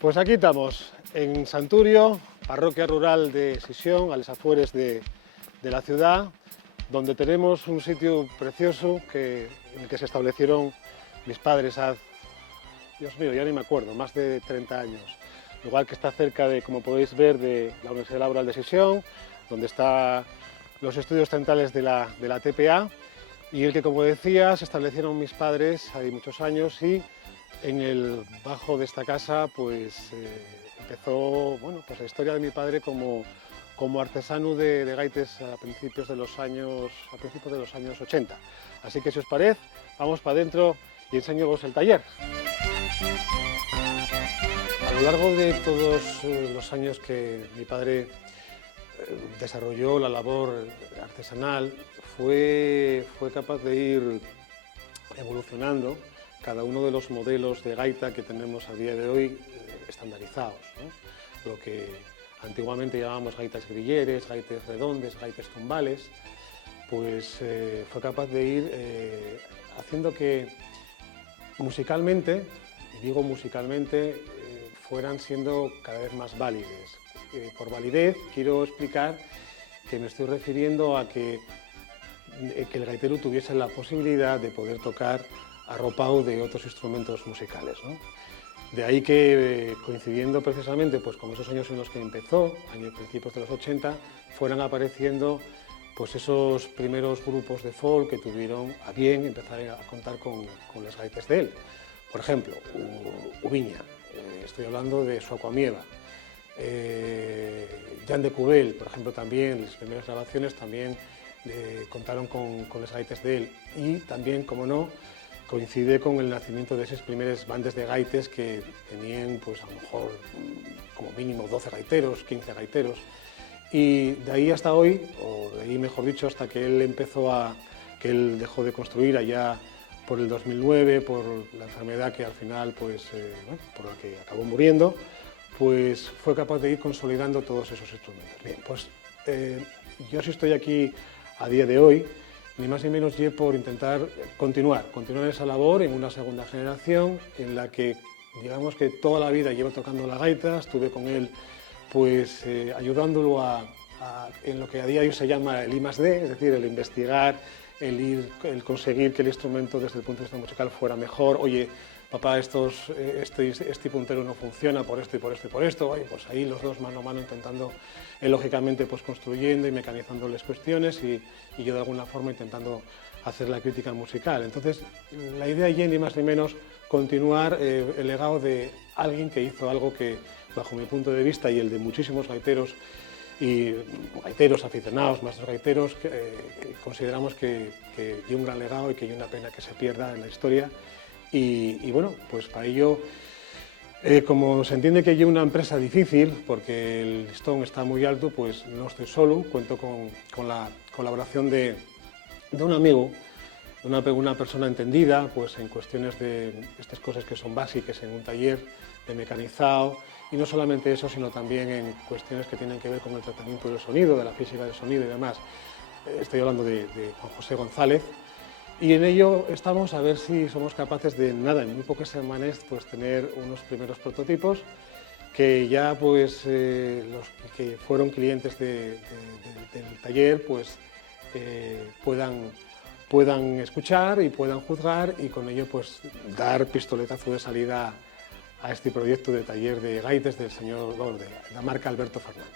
Pues aquí estamos, en Santurio, parroquia rural de Sisión, a las afueras de la ciudad, donde tenemos un sitio precioso en el que se establecieron mis padres hace, Dios mío, ya ni me acuerdo, más de 30 años. Igual que está cerca de, como podéis ver, de la Universidad Laboral de Sisión, donde están los estudios centrales de la TPA, y el que, como decía, se establecieron mis padres hace muchos años, y en el bajo de esta casa pues empezó pues la historia de mi padre como artesano de gaites a principios de los años 80. Así que si os parece, vamos para adentro y enseño-vos el taller. A lo largo de todos los años que mi padre desarrolló la labor artesanal, fue capaz de ir evolucionando cada uno de los modelos de gaita que tenemos a día de hoy estandarizados, ¿no? Lo que antiguamente llamábamos gaitas grilleres, gaites redondes, gaites tumbales, pues fue capaz de ir haciendo que musicalmente, y digo musicalmente, fueran siendo cada vez más válides. Por validez quiero explicar que me estoy refiriendo a que el gaitero tuviese la posibilidad de poder tocar arropado de otros instrumentos musicales, ¿no? De ahí que, coincidiendo precisamente pues, con esos años en los que empezó, principios de los 80, fueran apareciendo pues, esos primeros grupos de folk que tuvieron a bien empezar a contar con las gaites de él. Por ejemplo, Ubiña, estoy hablando de Soaco Amieva, Jan de Cubel, por ejemplo, también, las primeras grabaciones también contaron con las gaites de él, y también, como no, coincide con el nacimiento de esas primeras bandas de gaites que tenían, pues a lo mejor, como mínimo 12 gaiteros, 15 gaiteros, y de ahí hasta hoy, o de ahí mejor dicho, hasta que él que él dejó de construir allá por el 2009, por la enfermedad que al final, pues, por la que acabó muriendo, pues fue capaz de ir consolidando todos esos instrumentos. Bien, pues yo sí estoy aquí a día de hoy, ni más ni menos por intentar continuar esa labor en una segunda generación en la que, digamos que toda la vida llevo tocando la gaita, estuve con él pues ayudándolo en lo que a día de hoy se llama el I+D, es decir, el investigar, el conseguir que el instrumento desde el punto de vista musical fuera mejor. Oye, papá, este puntero no funciona por esto y por esto y por esto. Oye, pues ahí los dos mano a mano intentando, lógicamente, pues construyendo y mecanizándoles cuestiones y yo de alguna forma intentando hacer la crítica musical. Entonces, la idea allí, ni más ni menos, continuar el legado de alguien que hizo algo que, bajo mi punto de vista y el de muchísimos gaiteros y gaiteros aficionados, maestros gaiteros, consideramos que hay un gran legado y que hay una pena que se pierda en la historia. Y bueno, pues para ello, como se entiende que hay una empresa difícil, porque el listón está muy alto, pues no estoy solo, cuento con la colaboración de un amigo, una persona entendida pues, en cuestiones de estas cosas que son básicas en un taller de mecanizado, y no solamente eso, sino también en cuestiones que tienen que ver con el tratamiento del sonido, de la física del sonido y demás. Estoy hablando de Juan José González, y en ello estamos a ver si somos capaces de, nada, en muy pocas semanas, pues tener unos primeros prototipos que ya, pues, los que fueron clientes del taller, pues, puedan escuchar y puedan juzgar, y con ello, pues, dar pistoletazo de salida a este proyecto de taller de gaites del señor, de la marca Alberto Fernández.